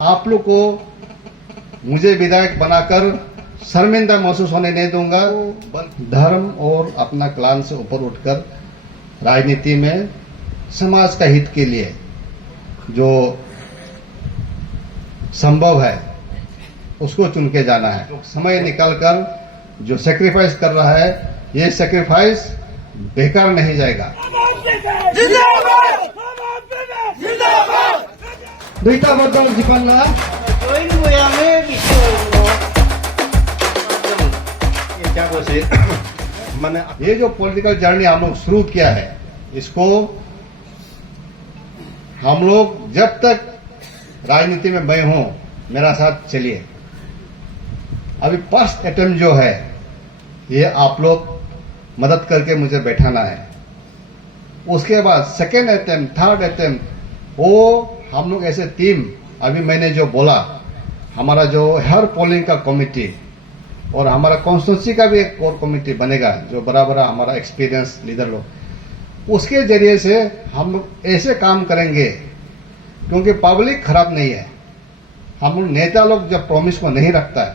आप लोग को मुझे विधायक बनाकर शर्मिंदा महसूस होने नहीं दूंगा। धर्म और अपना क्लान से ऊपर उठकर राजनीति में समाज का हित के लिए जो संभव है उसको चुन के जाना है। समय निकालकर जो सैक्रिफाइस कर रहा है, ये सैक्रिफाइस बेकार नहीं जाएगा। दुईटा बद्दल जिकल्ला मैंने ये जो पॉलिटिकल जर्नी हम लोग शुरू किया है, इसको हम लोग जब तक राजनीति में मैं हूं, मेरा साथ चलिए। अभी फर्स्ट अटेम्प्ट जो है, ये आप लोग मदद करके मुझे बैठाना है। उसके बाद सेकेंड अटेम्प्ट, थर्ड अटेम्प्ट, वो हम लोग ऐसे टीम, अभी मैंने जो बोला, हमारा जो हर पोलिंग का कमेटी और हमारा कॉन्स्टिट्यूंसी का भी एक कोर कमेटी बनेगा, जो बराबर हमारा एक्सपीरियंस लीडर लोग, उसके जरिए से हम लोग ऐसे काम करेंगे, क्योंकि पब्लिक खराब नहीं है। हम लोग नेता लोग जब प्रॉमिस को नहीं रखता है,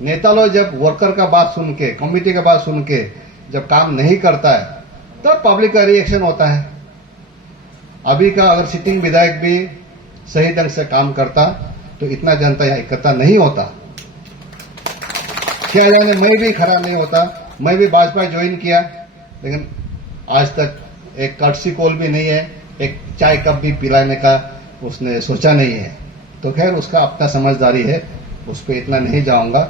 नेता लोग जब वर्कर का बात सुन के, कमेटी का बात सुन के जब काम नहीं करता है, तब पब्लिक का रिएक्शन होता है। अभी का अगर सिटिंग विधायक भी सही ढंग से काम करता तो इतना जनता यहाँ इकट्ठा नहीं होता। क्या जाने मैं भी खड़ा नहीं होता। मैं भी भाजपा ज्वाइन किया, लेकिन आज तक एक कर्टसी कॉल भी नहीं है, एक चाय कप भी पिलाने का उसने सोचा नहीं है। तो खैर उसका अपना समझदारी है, उस पर इतना नहीं जाऊंगा।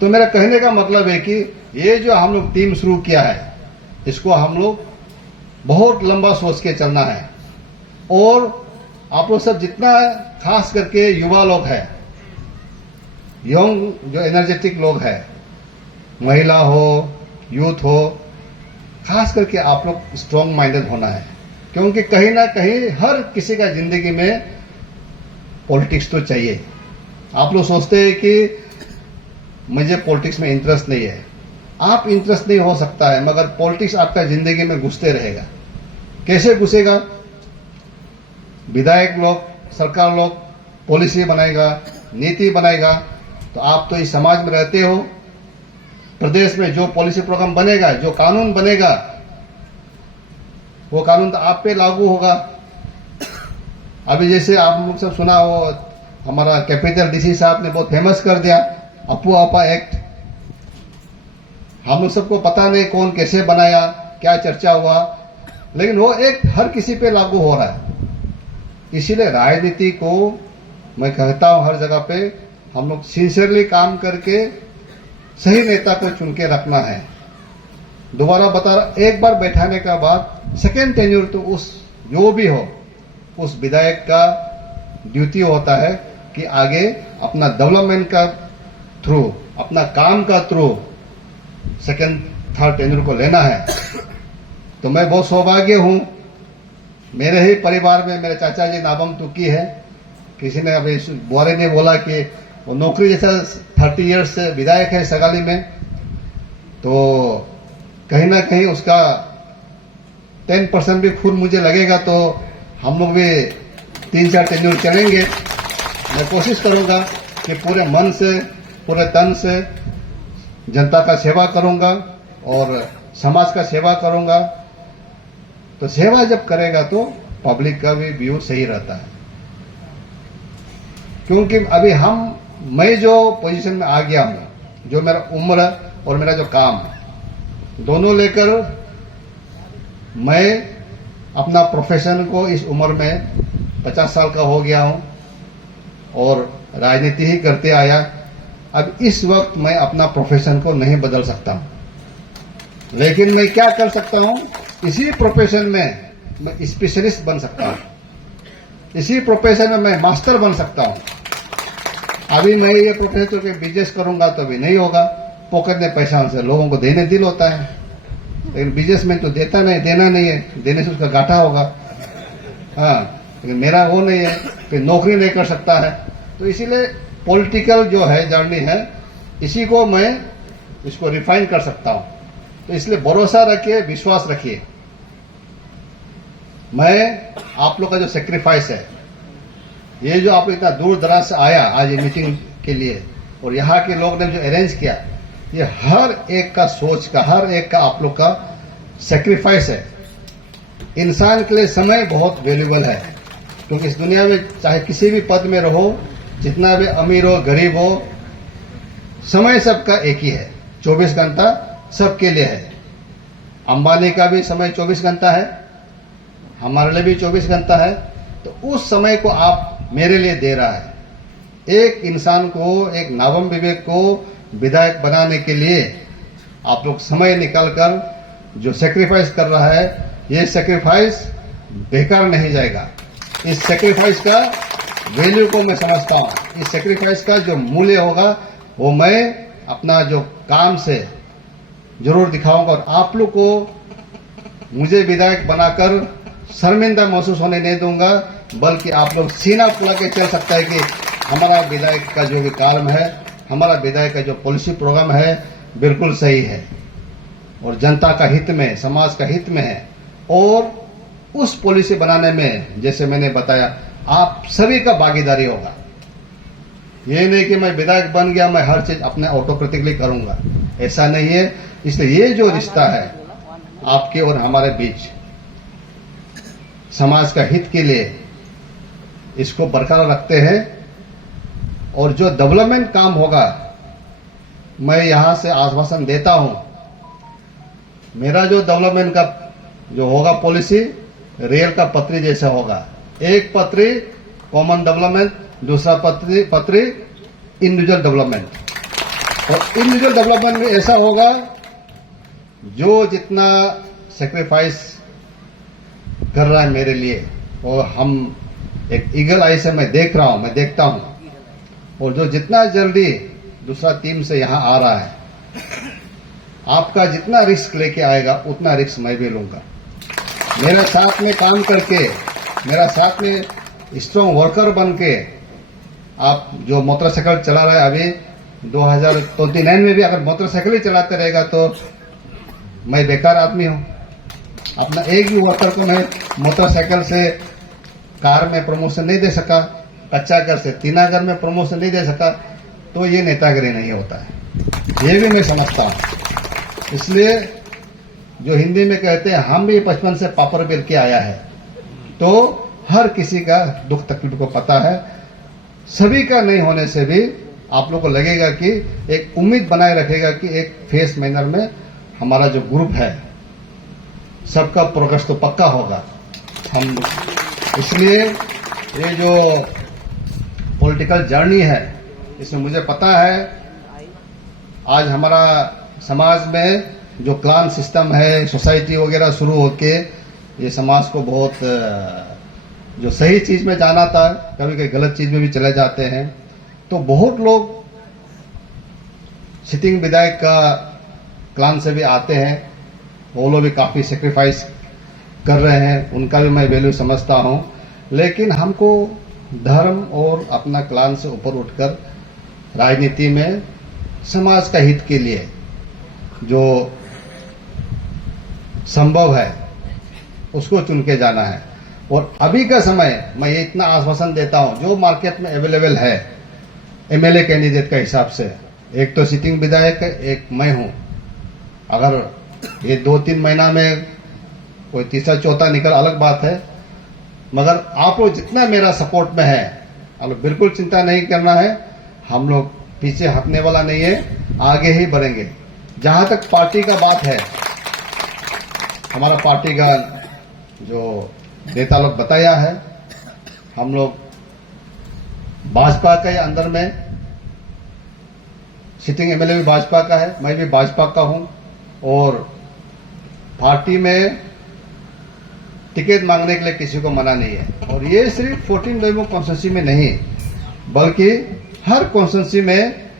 तो मेरा कहने का मतलब है कि ये जो हम लोग टीम शुरू किया है, इसको हम लोग बहुत लंबा सोच के चलना है। और आप लोग सब जितना, खास करके युवा लोग हैं, यंग जो एनर्जेटिक लोग हैं, महिला हो, यूथ हो, खास करके आप लोग स्ट्रांग माइंडेड होना है। क्योंकि कहीं ना कहीं हर किसी का जिंदगी में पॉलिटिक्स तो चाहिए। आप लोग सोचते हैं कि मुझे पॉलिटिक्स में इंटरेस्ट नहीं है। आप इंटरेस्ट नहीं हो सकता है, मगर पॉलिटिक्स आपका जिंदगी में घुसते रहेगा। कैसे घुसेगा? विधायक लोग, सरकार लोग पॉलिसी बनाएगा, नीति बनाएगा, तो आप तो इस समाज में रहते हो। प्रदेश में जो पॉलिसी प्रोग्राम बनेगा, जो कानून बनेगा, वो कानून तो आप पे लागू होगा। अभी जैसे आप लोग सब सुना हो, हमारा कैपिटल डीसी साहब ने बहुत फेमस कर दिया अपू आपा एक्ट। हम लोग सबको पता नहीं कौन कैसे बनाया, क्या चर्चा हुआ, लेकिन वो एक्ट हर किसी पे लागू हो रहा है। इसीलिए राजनीति को मैं कहता हूं, हर जगह पे हम लोग सिंसियरली काम करके सही नेता को चुन के रखना है। दोबारा बता रहा, एक बार बैठाने का बाद सेकेंड टेन्योर तो उस जो भी हो, उस विधायक का ड्यूटी होता है कि आगे अपना डेवलपमेंट का थ्रू, अपना काम का थ्रू सेकेंड थर्ड टेन्योर को लेना है। तो मैं बहुत सौभाग्य हूं, मेरे ही परिवार में मेरे चाचा जी नाबम तुकी है। किसी ने अभी बुआरे ने बोला कि वो नौकरी जैसा 30 इयर्स से विधायक है सगाली में, तो कहीं ना कहीं उसका 10% भी खून मुझे लगेगा, तो हम लोग भी 3-4 टेन्योर चलेंगे। मैं कोशिश करूंगा कि पूरे मन से, पूरे तन से जनता का सेवा करूंगा और समाज का सेवा करूंगा। तो सेवा जब करेगा तो पब्लिक का भी व्यू सही रहता है। क्योंकि अभी मैं जो पोजीशन में आ गया हूं, जो मेरा उम्र और मेरा जो काम दोनों लेकर, मैं अपना प्रोफेशन को इस उम्र में 50 साल का हो गया हूं और राजनीति ही करते आया। अब इस वक्त मैं अपना प्रोफेशन को नहीं बदल सकता हूं, लेकिन मैं क्या कर सकता हूं, इसी प्रोफेशन में मैं स्पेशलिस्ट बन सकता हूं, इसी प्रोफेशन में मैं मास्टर बन सकता हूं। अभी मैं ये प्रोफेसर के बिजनेस करूंगा तो अभी नहीं होगा। पॉकेट में पैसा से लोगों को देने दिल होता है, लेकिन बिजनेस में तो देता नहीं, देना नहीं है, देने से उसका घाटा होगा। हाँ, लेकिन मेरा वो नहीं है, फिर नौकरी नहीं कर सकता है। तो इसीलिए पॉलिटिकल जो है जर्नी है, इसी को मैं इसको रिफाइन कर सकता हूं। तो इसलिए भरोसा रखिए, विश्वास रखिए। मैं आप लोग का जो सेक्रीफाइस है, ये जो आप इतना दूर दराज से आया आज ये मीटिंग के लिए, और यहाँ के लोग ने जो अरेंज किया, ये हर एक का सोच का, हर एक का आप लोग का सेक्रीफाइस है। इंसान के लिए समय बहुत वैल्यूबल है, क्योंकि इस दुनिया में चाहे किसी भी पद में रहो, जितना भी अमीर हो गरीब हो, समय सबका एक ही है, 24 घंटा सबके लिए है। अंबानी का भी समय 24 घंटा है, हमारे लिए भी 24 घंटा है। तो उस समय को आप मेरे लिए दे रहा है। एक इंसान को, एक नावम विवेक को विधायक बनाने के लिए आप लोग समय निकालकर जो सेक्रीफाइस कर रहा है, ये सेक्रीफाइस बेकार नहीं जाएगा। इस सेक्रीफाइस का वैल्यू को मैं समझता हूं। इस सेक्रीफाइस का जो मूल्य होगा वो मैं अपना जो काम से जरूर दिखाऊंगा, और आप लोग को मुझे विधायक बनाकर शर्मिंदा महसूस होने नहीं दूंगा, बल्कि आप लोग सीना फुला के चल सकता है कि हमारा विधायक का जो भी कार्य है, हमारा विधायक का जो पॉलिसी प्रोग्राम है बिल्कुल सही है और जनता का हित में, समाज का हित में है। और उस पॉलिसी बनाने में जैसे मैंने बताया, आप सभी का भागीदारी होगा। ये नहीं कि मैं विधायक बन गया, मैं हर चीज अपने ऑटोक्रेटिकली करूंगा, ऐसा नहीं है। इसलिए ये जो रिश्ता है आपके और हमारे बीच, समाज का हित के लिए इसको बरकरार रखते हैं। और जो डेवलपमेंट काम होगा, मैं यहां से आश्वासन देता हूं, मेरा जो डेवलपमेंट का जो होगा पॉलिसी रेल का पटरी जैसा होगा। एक पटरी कॉमन डेवलपमेंट, दूसरा पटरी इंडिविजुअल डेवलपमेंट। और इंडिविजुअल डेवलपमेंट में ऐसा होगा, जो जितना सेक्रीफाइस कर रहा है मेरे लिए, और हम एक ईगल आई से मैं देख रहा हूं, मैं देखता हूं, और जो जितना जल्दी दूसरा टीम से यहां आ रहा है, आपका जितना रिस्क लेके आएगा उतना रिस्क मैं भी लूंगा। मेरे साथ में काम करके, मेरा साथ में स्ट्रॉन्ग वर्कर बन के, आप जो मोटरसाइकिल चला रहा है अभी 2029 में भी अगर मोटरसाइकिल ही चलाते रहेगा तो मैं बेकार आदमी हूं। अपना एक भी वर्कर को मैं मोटरसाइकिल से कार में प्रमोशन नहीं दे सका, कच्चा घर से टीना घर में प्रमोशन नहीं दे सका, तो ये नेतागिरी नहीं होता है। ये भी मैं समझता हूं। इसलिए जो हिंदी में कहते हैं, हम भी बचपन से पापड़ बेल के आया है, तो हर किसी का दुख तकलीफ को पता है। सभी का नहीं होने से भी आप लोग को लगेगा कि एक उम्मीद बनाए रखेगा कि एक फेस मैनर में हमारा जो ग्रुप है, सबका प्रोग्रेस तो पक्का होगा। हम इसलिए ये जो पॉलिटिकल जर्नी है, इसमें मुझे पता है आज हमारा समाज में जो क्लान सिस्टम है, सोसाइटी वगैरह शुरू होके ये समाज को बहुत जो सही चीज में जाना था, कभी कभी गलत चीज में भी चले जाते हैं। तो बहुत लोग सिटिंग विधायक का क्लान से भी आते हैं, वो लोग भी काफी सेक्रीफाइस कर रहे हैं, उनका भी मैं वैल्यू समझता हूं। लेकिन हमको धर्म और अपना क्लान से ऊपर उठकर राजनीति में समाज का हित के लिए जो संभव है उसको चुन के जाना है। और अभी का समय मैं ये इतना आश्वासन देता हूं, जो मार्केट में अवेलेबल है एमएलए कैंडिडेट का हिसाब से, एक तो सिटिंग विधायक है, एक मैं हूं। अगर ये 2-3 महीना में कोई तीसरा चौथा निकल अलग बात है, मगर आप लोग जितना मेरा सपोर्ट में है, आप लोग बिल्कुल चिंता नहीं करना है। हम लोग पीछे हटने वाला नहीं है, आगे ही बढ़ेंगे। जहां तक पार्टी का बात है, हमारा पार्टी का जो नेता लोग बताया है, हम लोग भाजपा के अंदर में, सिटिंग एमएलए भी भाजपा का है, मैं भी भाजपा का हूं, और पार्टी में टिकट मांगने के लिए किसी को मना नहीं है। और ये सिर्फ 14 डेमो कॉन्स्टिट्यूंसी में नहीं, बल्कि हर कॉन्स्टिट्यूंसी में,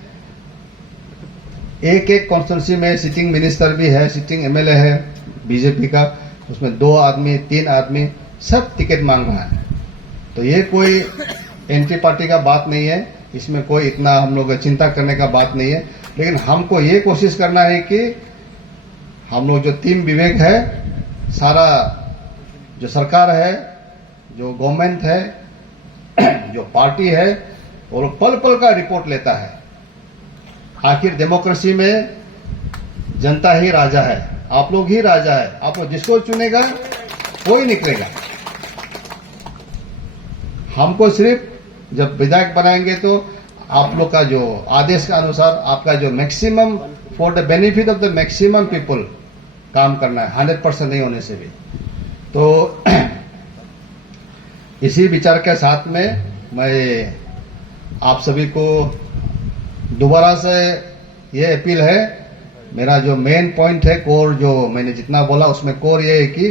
एक कॉन्स्टिट्यूंसी में सिटिंग मिनिस्टर भी है, सिटिंग एमएलए है बीजेपी का, उसमें 2 आदमी 3 आदमी सब टिकट मांग रहा है। तो ये कोई एंटी पार्टी का बात नहीं है, इसमें कोई इतना हम लोग चिंता करने का बात नहीं है। लेकिन हमको ये कोशिश करना है कि हम लोग जो टीम विवेक है, सारा जो सरकार है, जो गवर्नमेंट है, जो पार्टी है वो पल पल का रिपोर्ट लेता है। आखिर डेमोक्रेसी में जनता ही राजा है, आप लोग ही राजा है। आप लोग जिसको चुनेगा वही निकलेगा। हमको सिर्फ जब विधायक बनाएंगे तो आप लोग का जो आदेश के अनुसार आपका जो maximum for the benefit of the maximum people काम करना है, 100% नहीं होने से भी। तो इसी विचार के साथ में मैं आप सभी को दोबारा से ये अपील है। मेरा जो मेन पॉइंट है, कोर जो मैंने जितना बोला उसमें कोर ये है कि